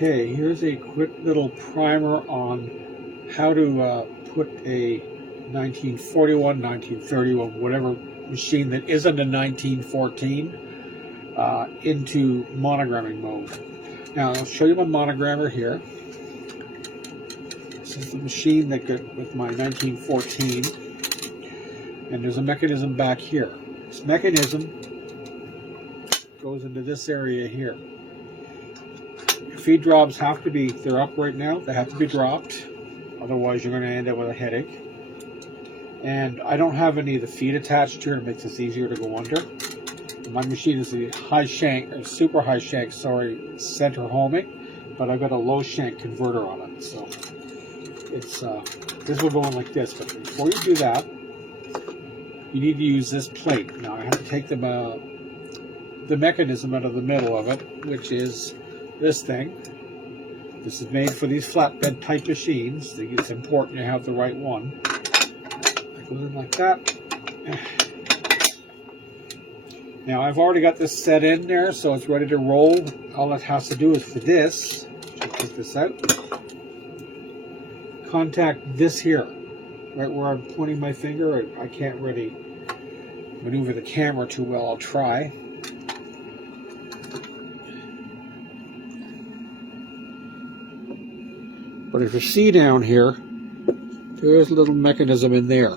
Okay, here's a quick little primer on how to put a 1941, 1931, whatever machine that isn't a 1914 into monogramming mode. Now, I'll show you my monogrammer here. This is the machine that got with my 1914, and there's a mechanism back here. This mechanism goes into this area here. Your feed drops have to be, they're up right now, they have to be dropped, otherwise you're going to end up with a headache. And I don't have any of the feet attached here, it makes this easier to go under. My machine is a high shank, or super high shank, sorry, center homing, but I've got a low shank converter on it, so it's this will go in like this. But before you do that, you need to use this plate. Now I have to take the mechanism out of the middle of it, which is this thing. This is made for these flatbed type machines. I think it's important to have the right one. It goes in like that. Now I've already got this set in there, so it's ready to roll. All it has to do is for this, take this out, contact this here, right where I'm pointing my finger. I can't really maneuver the camera too well, I'll try. But if you see down here, there's a little mechanism in there.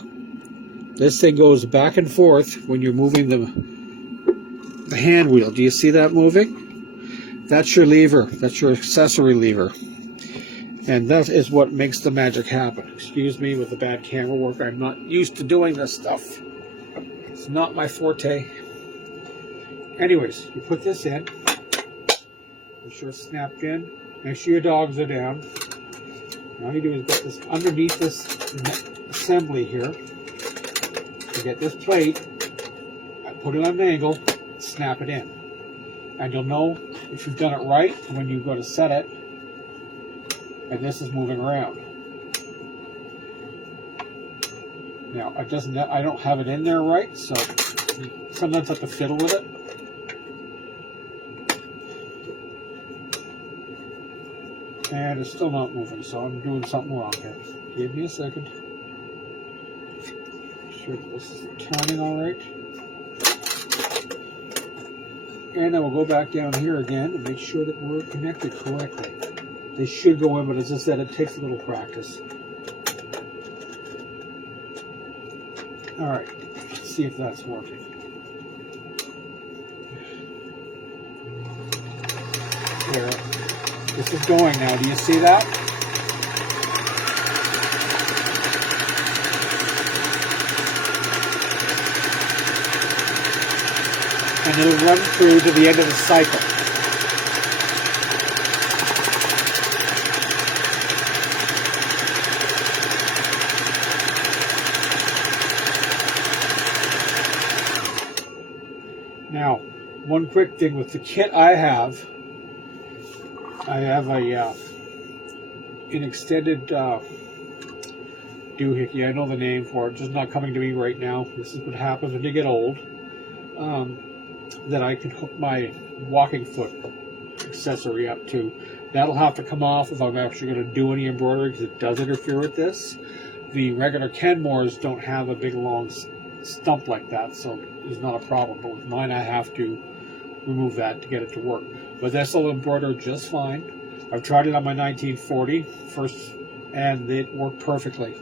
This thing goes back and forth when you're moving the hand wheel. Do you see that moving? That's your lever. That's your accessory lever. And that is what makes the magic happen. Excuse me with the bad camera work. I'm not used to doing this stuff. It's not my forte. Anyways, you put this in. Make sure it's snapped in. Make sure your dogs are down. All you do is get this underneath this assembly here. You get this plate, I put it on an angle, snap it in. And you'll know if you've done it right when you go to set it, and this is moving around. Now, I don't have it in there right, so sometimes I have to fiddle with it. And it's still not moving, so I'm doing something wrong here. Give me a second. Make sure this is turning all right. And I will go back down here again and make sure that we're connected correctly. They should go in, but as I said, it takes a little practice. All right, let's see if that's working. There. This is going now. Do you see that? And it'll run through to the end of the cycle. Now, one quick thing with the kit I have an extended doohickey. I know the name for it, just not coming to me right now. This is what happens when you get old. That I can hook my walking foot accessory up to. That'll have to come off if I'm actually going to do any embroidery, because it does interfere with this. The regular Kenmores don't have a big long stump like that, so it's not a problem. But with mine, I have to remove that to get it to work. But this will embroider just fine. I've tried it on my 1940 first, and it worked perfectly.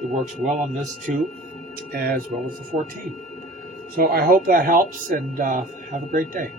It works well on this too, as well as the 14. So I hope that helps, and have a great day.